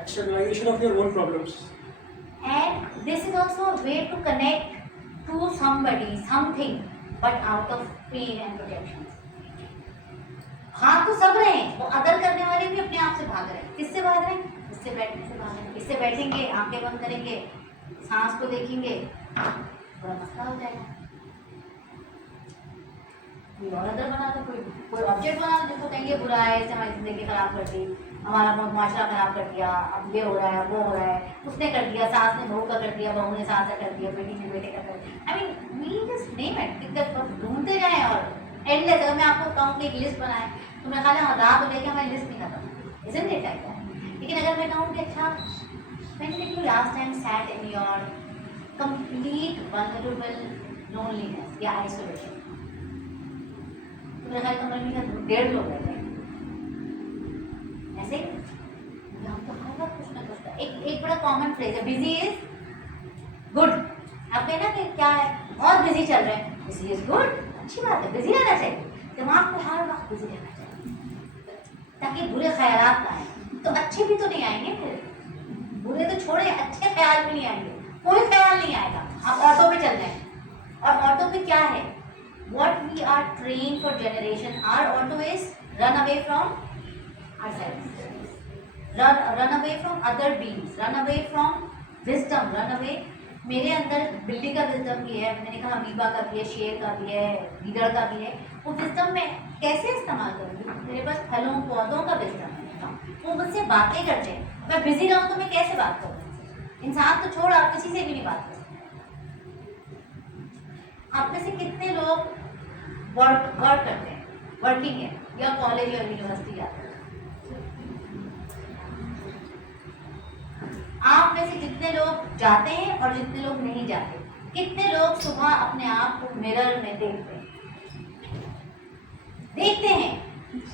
Externalization of your own problems. And this is also a way to connect to somebody, something, but out of pain and protection. भाग तो सब रहे हैं, वो अदर करने वाले भी अपने आप से भाग रहे हैं। किससे भाग रहे हैं? इससे बैठने से भाग रहे हैं। इससे बैठेंगे, आंखें बंद करेंगे, सांस को देखेंगे, बड़ा मसला हो जाएगा। कोई और अदर बना दो, कोई ऑब्जेक्ट बना दो जिसको कहेंगे बुरा है, इससे हमारी ज़िंदगी ख़राब कर दी, हमारा माशरा ख़राब कर दिया, अब ये हो रहा है, वो हो रहा है, उसने कर दिया, सास ने बहू का कर दिया, बहू ने सास का कर दिया, बेटी ने बेटे का कर दिया। I mean we just name it, दिक्कत ढूंढते जाएँ और एंडलेस। अगर मैं आपको कहूँ कि एक लिस्ट बनाए तो मैं ख्याल रात हो लेके हमारी लिस्ट नहीं खत्म, इज़न्ट इट लाइक दैट। लेकिन अगर मैं कहूँ कि अच्छा when did you last time sat in your complete vulnerable loneliness या आइसोलेशन, मेरे ख्याल कमरे में 1.5 लोग रहते हैं ऐसे। हम तो हर वक्त कुछ ना कुछ एक बड़ा कॉमन फ्रेज है, बिजी इज गुड। आप कहना कि क्या है, बहुत बिजी चल रहे हैं, बिजी इज गुड, अच्छी बात है, बिजी रहना चाहिए। दिमाग को हर वक्त बिजी रहना चाहिए ताकि बुरे ख्यालात ना आए। तो अच्छे भी तो नहीं आएंगे, फिर बुरे तो छोड़े, अच्छे ख्याल भी नहीं आएंगे, कोई ख्याल नहीं आएगा। आप ऑटो पे चल रहे हैं और ऑटो पे क्या है? What we are trained for generation, our auto is run away from ourselves, run away from other beings, run away from wisdom, run away। मेरे अंदर बिल्ली का विजडम भी है, मैंने कहा अमीबा का भी है, शेर का भी है, गीदड़ का भी है। वो विजडम मैं कैसे इस्तेमाल करूँगी? मेरे पास फलों पौधों का विजडम है, वो मुझसे बातें करते हैं। मैं बिजी रहूँ तो मैं कैसे बात करूँ? इंसान तो छोड़, आप किसी से भी नहीं बात कर सकते। आप में से कितने लोग वर्क करते हैं, वर्किंग है, या कॉलेज या यूनिवर्सिटी जाते हैं? आप में से जितने लोग जाते हैं और जितने लोग नहीं जाते, कितने लोग सुबह अपने आप को मिरर में देखते हैं?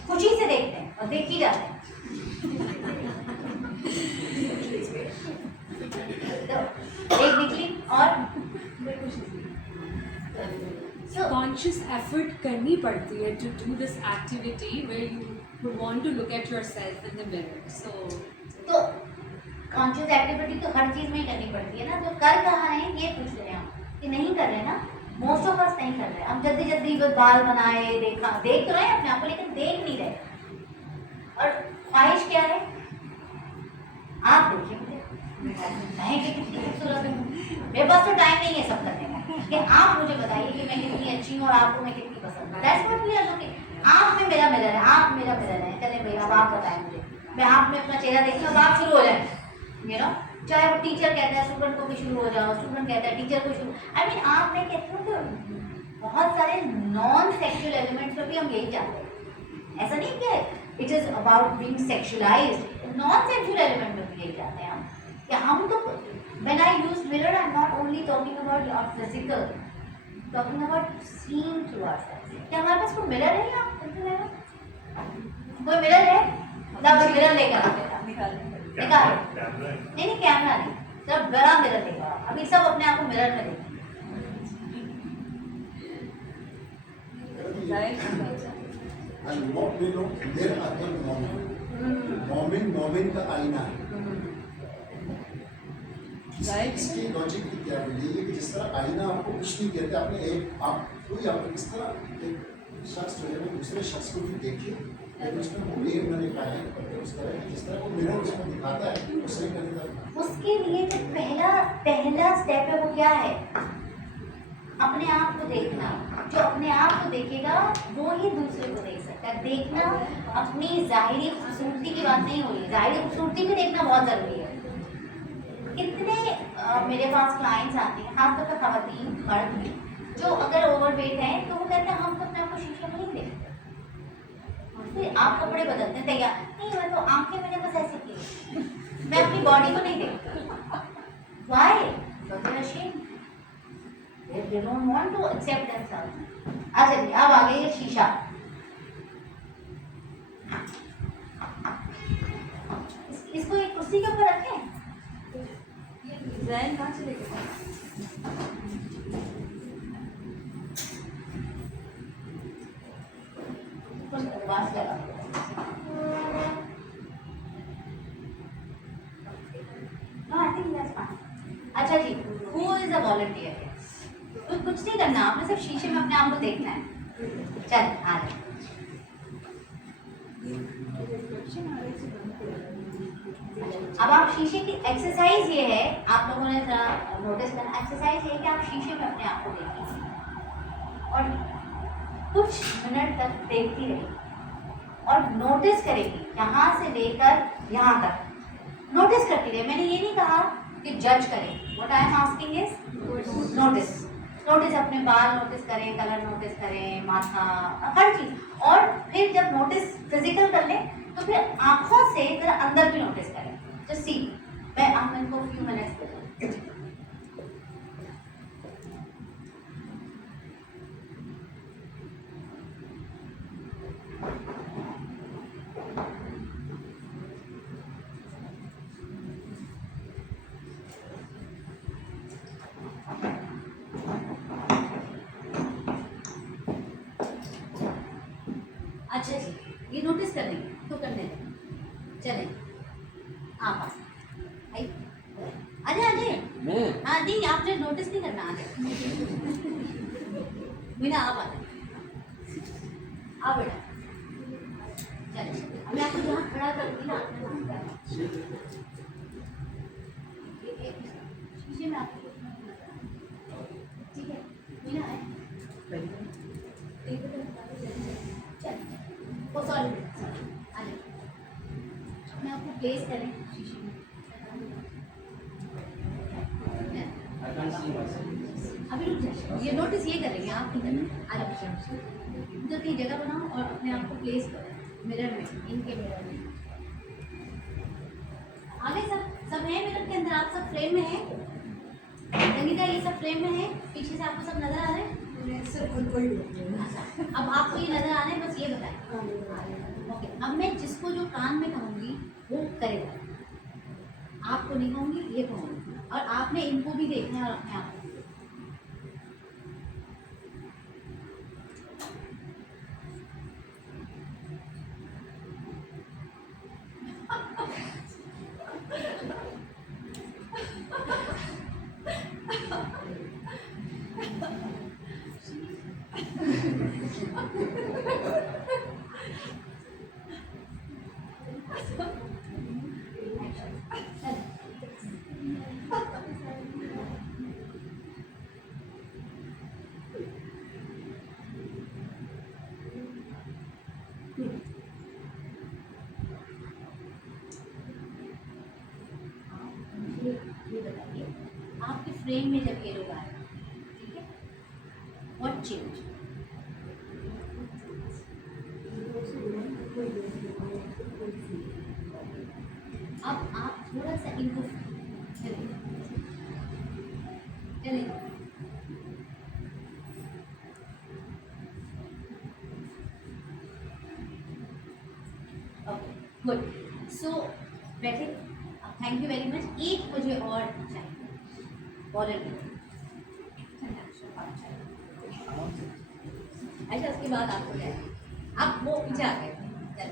खुशी से देखते हैं और देख ही जाते हैं। तो एक निकली और conscious effort करनी पड़ती है to do this activity where you would want to look at yourself in the mirror. तो कॉन्शियस एक्टिविटी तो हर चीज़ में ही करनी पड़ती है ना। तो कर कहाँ हैं ये पूछ रहे हैं हम कि नहीं कर रहे ना। मोस्ट ऑफ अस नहीं कर रहे। हम जल्दी जल्दी बस बाल बनाए, देख तो रहे हैं अपने आप को, लेकिन देख नहीं रहे। और ख्वाहिश क्या है? आप देखिए मुझे, मैं कि कितनी खूबसूरत हूँ, मेरे पास तो टाइम नहीं है सब करने का कि आप मुझे बताइए कि मैं कितनी अच्छी हूँ और आपको मैं कितनी पसंद हूँ। That's what we are looking. आप में मेरा मिरर है, आप मेरा मिरर है। चले भैया अब आप बताएं मुझे, मैं आप में अपना चेहरा देखती हूँ, अब आप शुरू हो जाए, यू नो। चाहे वो टीचर कहता है स्टूडेंट को भी शुरू हो जाओ, स्टूडेंट कहता है टीचर को शुरू, आई मीन आप मैं कहती हूँ कि बहुत सारे नॉन सेक्सुअल एलिमेंट्स में भी हम यही चाहते हैं। ऐसा नहीं कि it is about being sexualized, non sexual element में भी यही चाहते हैं हम कि हम तो when I use mirror I am not only talking about your physical, talking about seeing through ourselves. क्या हमारे पास कोई मिरर है? या कोई मिरर है? ना बस मिरर लेकर आ बेटा, निकाल। नहीं नहीं कैमरा नहीं, सिर्फ बड़ा मिरर लेकर आओ। अभी सब अपने आप को मिरर में देखें। मोमिन का आईना है। इसकी लॉजिक की क्या है? ये कि जिस तरह आईना आपको कुछ नहीं कहते, आपने एक आप कोई आपको किस तरह एक शख्स जो है दूसरे शख्स को भी देखिए, लेकिन उसमें वो मेल मैंने कहा है उस तरह की जिस तरह वो मिरर उसमें दिखाता है वो सही करने का। उसके लिए जो पहला स्टेप है वो क्या है? अपने आप को देखना। जो अपने आप को देखेगा वो ही दूसरे को देख सकता है। देखना अपनी जाहिरी खूबसूरती की बात नहीं हो रही, जाहिरी खूबसूरती भी देखना बहुत ज़रूरी है। कितने मेरे पास क्लाइंट्स आते हैं, खासतौर पर खवातीन मर्द भी, जो अगर ओवरवेट हैं तो वो कहते हैं हम तो अपने आप को शीशे में नहीं देखते। फिर आप कपड़े बदलते हैं तैयार नहीं, मैं तो आंखें मैंने बस ऐसे की, मैं अपनी बॉडी को नहीं देखता। Y? They don't want to accept themselves. अच्छा जी, अब आ गई है शीशा। इसको एक कुर्सी के ऊपर रखें। डिजाइन कहाँ से लेके बस लगा। No, I think that's fine. अच्छा जी, who is a volunteer? तो कुछ नहीं करना, आपने सिर्फ शीशे में अपने आप को देखना है। चल आ जाए। अब आप शीशे की एक्सरसाइज ये है, आप लोगों ने जरा नोटिस करना, एक्सरसाइज ये है कि आप शीशे में अपने आप को देखिए और कुछ मिनट तक देखती रहिए और नोटिस करेगी यहाँ से लेकर यहाँ तक। नोटिस करती रहे। मैंने ये नहीं कहा कि जज करें। What I am asking is notice. Notice अपने बाल नोटिस करें, कलर नोटिस करें, माथा, हर चीज़। और फिर जब नोटिस फिजिकल कर लें तो फिर आँखों से जरा अंदर भी नोटिस करें। जस्ट सी, मैं आप इनको फ्यू मिनट्स देता हूँ। अच्छा जी, ये नोटिस कर लेंगे तो करने दें। चलें आप आइए, अरे अरे हाँ नहीं, आपने नोटिस नहीं करना। आ जाए मीना, आप आ जाए, आप बेटा। चलिए अब मैं आपको यहाँ खड़ा करूँगी ना, शीशे में आपको ठीक है मीना है। ओ सॉरी, आ जाए, अपने आपको प्लेस करें शीशे में। अभी रुक जाए, ये नोटिस ये करेंगे आप नहीं करना। आ जाओ, इधर की जगह बनाओ और अपने आप को प्लेस करो मिरर में, इनके मिरर में। आगे सब है मिरर के अंदर, आप सब फ्रेम में है। संगीता ये सब फ्रेम में है, पीछे से आपको सब नजर आ रहे हैं। अब आपको ये नजर आ रहे हैं, बस ये बताएं। ओके, अब मैं जिसको जो कान में कहूँगी वो करेगा, आपको नहीं कहूँगी, ये कहूँगी, और आपने इनको भी देखना है और अपने आप को। फ्रेम में जब ये लोग आए, ठीक है, व्हाट चेंज? अब आप थोड़ा सा इनको चलिए ओके गुड। सो बैठे, थैंक यू वेरी मच। 1 मुझे और चाहिए वॉलंटियर। अच्छा उसके बाद आपको क्या है? आप वो पीछे आ गए।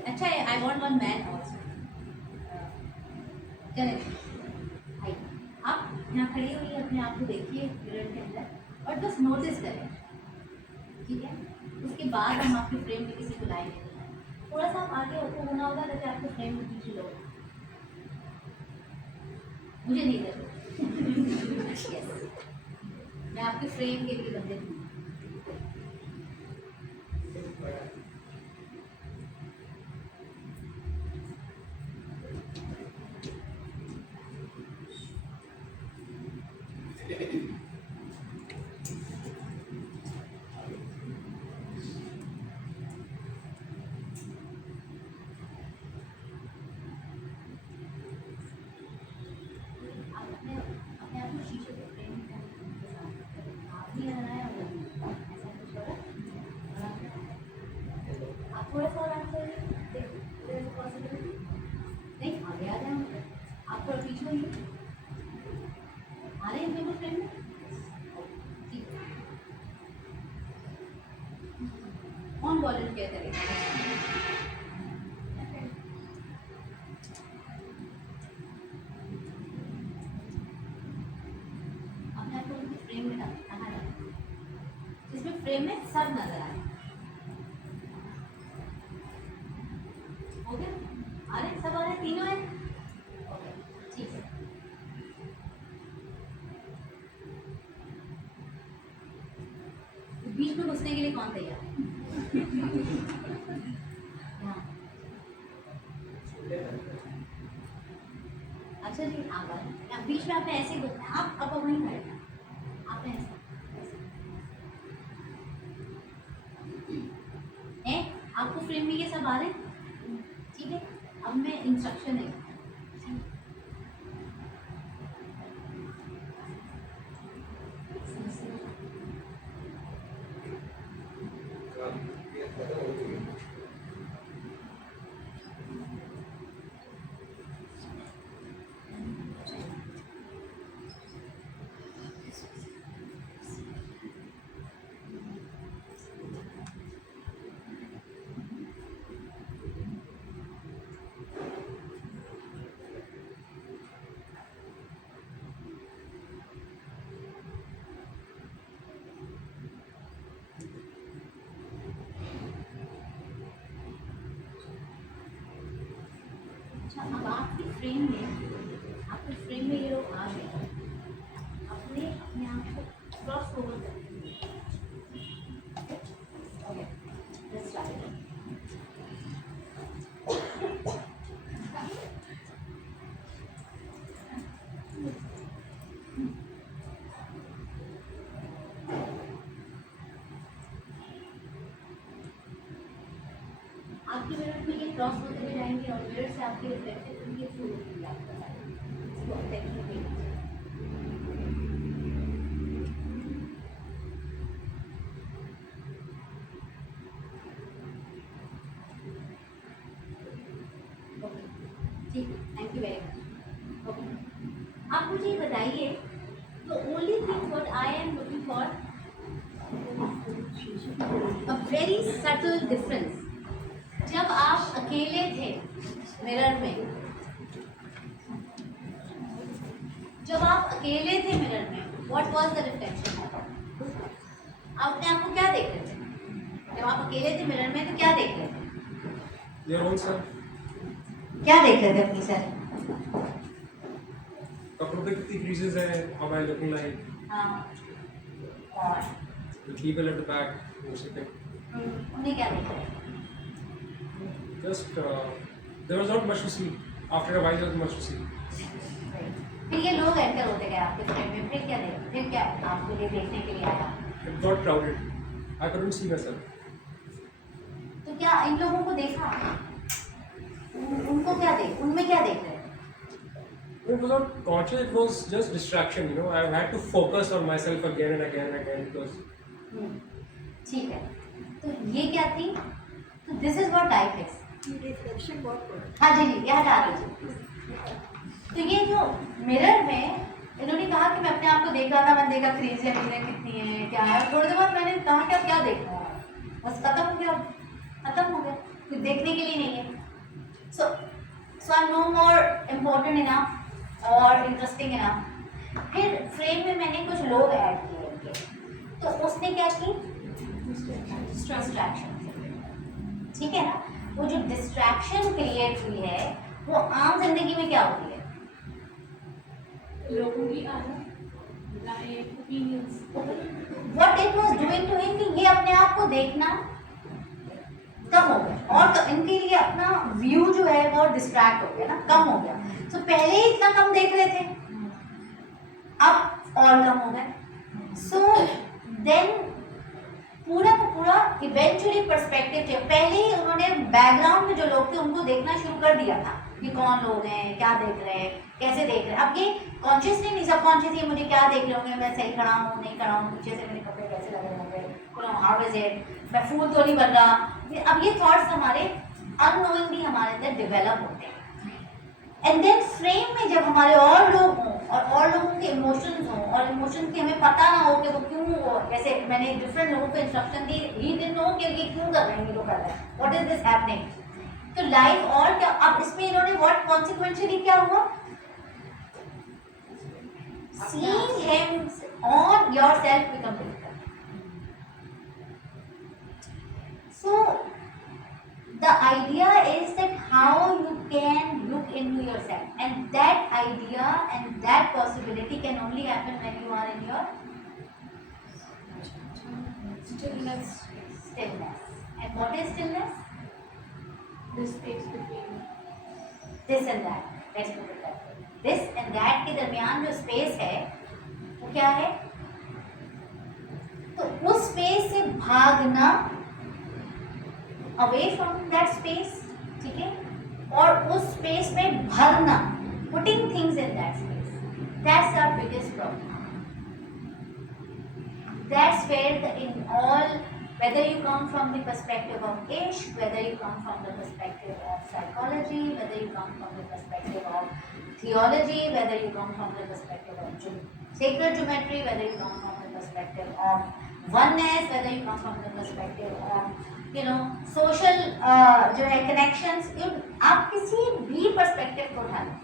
अच्छा है, I want one man also. चले आइए, आप यहाँ खड़ी हुई अपने आप को देखिए मिरर के अंदर और बस नोटिस करें, ठीक है? उसके बाद हम आपके फ्रेम में किसी को लाएंगे। थोड़ा सा आप आगे ओपन होना होगा ताकि आपको फ्रेम में पीछे लो। मुझे नहीं दे यस, मैं आपके फ्रेम के लिए बंदे हूँ। आप अपने अपने आप को शीशे पे फ्रेम के साथ आप भी लगाया और ऐसा कुछ हो रहा है। आप थोड़ा सा आराम से पॉसिबिलिटी नहीं आगे आ जाए, आप थोड़ा पीछे होइए। आ रहे हैं बिल्कुल फ्रेम में, ठीक है। कौन वॉलंटियर करेगा? अपने आप को उनके फ्रेम में डाल, कहाँ डालें? जिसमें फ्रेम में सब नजर आए। हो गया? आ रहे हैं? सब आ रहे हैं? तीनों हैं? ओके, ठीक है। बीच में घुसने के लिए कौन तैयार है? हाँ। अच्छा जी, आप आए। बीच में आपने ऐसे घुसना है, आप अब वहीं खड़े हैं। आपने ऐसे है, आपको फ्रेम में ये सब आ रहे हैं, ठीक है? अब मैं इंस्ट्रक्शन है, अच्छा अब आपके फ्रेम में ये लोग आ गए, अपने अपने आप को क्रॉस ओवर करें। Okay, let's try. आपके मिरर में ये क्रॉस होते हुए जाएंगे और मिरर से आपके रिफ्लेक्शन उनके थ्रू होगी आपका साइड। इसको अटेंशन देना। ओके, ठीक है, thank you very much. Okay, आप मुझे ये बताइए, the only thing what I am looking for a very subtle difference. जब आप अकेले थे मिरर में, जब आप अकेले थे मिरर में, व्हाट वाज द रिफ्लेक्शन? आप अपने आप को क्या देख रहे थे? जब आप अकेले थे मिरर में तो क्या देख रहे थे? Your own self. क्या देख रहे थे अपनी सर? कपड़ों पे कितनी creases हैं? How am I looking like? हाँ, और The people at the back, who are sitting. उन्हें क्या देख रहे थे? Just there was not much to see. After a while, there was much to see. फिर ये लोग एंटर होते गए आपके फ्रेम में, फिर क्या आपको ये देखने के लिए आया? It got crowded. I couldn't see myself. तो क्या इन लोगों को देखा? उनको क्या उनमें क्या देख रहे हैं? It was not conscious, it was just distraction, you know. I had to focus on myself again and again and again because ठीक है, तो ये क्या थी? तो this is what life is. हाँ जी जी, ये हटा दीजिए। तो ये जो मिरर में इन्होंने कहा कि मैं अपने आप को देख रहा था, मैंने देखा क्रेज है, मेरे कितनी है, क्या है, थोड़ी देर बाद मैंने कहा कि अब क्या देख रहा है, बस खत्म हो गया, कुछ देखने के लिए नहीं है। So I know more important enough और इंटरेस्टिंग इनफ। फिर फ्रेम में मैंने कुछ लोग ऐड किए उनके, तो उसने क्या की? डिस्ट्रैक्शन। ठीक है ना, वो जो डिस्ट्रैक्शन क्रिएट हुई है वो आम जिंदगी में क्या होती है? लोगों की राय, opinions. What it was doing to him कि ये अपने आप को देखना कम हो गया और तो इनके लिए अपना व्यू जो है वो डिस्ट्रैक्ट हो गया ना, कम हो गया। तो पहले ही इतना कम देख रहे थे, अब और कम हो गए। सो देन पूरा का पूरा इवेंचुअली पर्सपेक्टिव चेंज। पहले ही उन्होंने बैकग्राउंड में जो लोग थे उनको देखना शुरू कर दिया था कि कौन लोग हैं, क्या देख रहे हैं, कैसे देख रहे हैं। अब ये कॉन्शियसली नहीं, सबकॉन्शियसली मुझे क्या देख रहे होंगे, मैं सही खड़ा हूँ नहीं खड़ा हूँ, पीछे से मेरे कपड़े कैसे लग रहे होंगे, हाउ इज इट, मैं फूल तो नहीं बन रहा। अब ये थॉट्स हमारे अननोइंगली हमारे अंदर डेवलप होते हैं। एंड देन फ्रेम में जब हमारे और लोग हों और लोगों के इमोशंस हों और इमोशंस की हमें पता ना हो कि वो क्यों हो, जैसे मैंने डिफरेंट लोगों को instruction the, he didn't know कि ये क्यों कर रहे हैं, ये लोग कर रहे हैं, व्हाट इज दिस हैपनिंग। तो लाइफ और क्या, अब इसमें इन्होंने व्हाट कॉन्सिक्वेंशियली क्या हुआ? Seeing him on yourself become difficult. So the idea is that how you can look into yourself, and that idea and that possibility can only happen when you are in your Stillness. stillness. And what is stillness? The space between. This and that. Let's put it that way. This and that के दरमियान जो स्पेस है वो क्या है? तो उस स्पेस से भागना, अवे फ्रॉम दैट स्पेस, ठीक है, और उस स्पेस में भरना, putting things in that space, that's our biggest problem. That's where in all, whether you come from the perspective of ishq, whether you come from the perspective of psychology, whether you come from the perspective of theology, whether you come from the perspective of sacred geometry, whether you come from the perspective of oneness, whether you come from the perspective of social जो है connections, आप किसी भी perspective को उठा लें,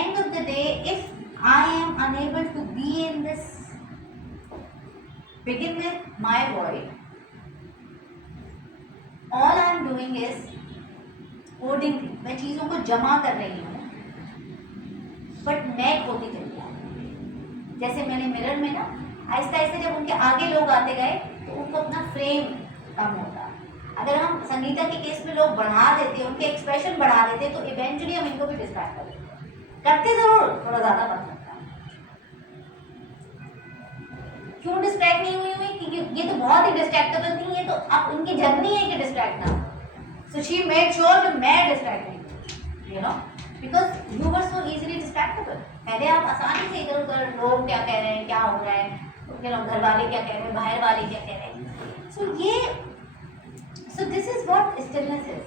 end of the day, if I am unable to be in this, begin with my void, all I am doing is holding things, मैं चीज़ों को जमा कर रही हूँ, बट मैं खोती चली जा रही हूँ। जैसे मैंने मिरर में ना आहिस्ता आहिस्ता जब उनके आगे लोग आते गए तो उनको अपना फ्रेम कम होता। अगर हम संगीता के केस में लोग बढ़ा देते, उनके एक्सप्रेशन बढ़ा देते, तो इवेंचुअली हम इनको भी डिस्ट्रैक्ट कर देते। करते जरूर, थोड़ा ज़्यादा मत करता। क्यों डिस्ट्रैक्ट नहीं हुई क्योंकि ये तो बहुत ही डिस्ट्रैक्टेबल थी, ये तो अब उनकी जर्नी है कि डिस्ट्रैक्ट ना हो। सो शी मेड श्योर कि मैं डिस्ट्रैक्ट नहीं हूँ, you know, because you were so easily distractable. पहले आप आसानी से इधर उधर लोग क्या कह रहे हैं, क्या हो रहा है, यू नो, घर वाले क्या कह रहे हैं, बाहर वाले क्या कह रहे हैं। सो this is what stillness is.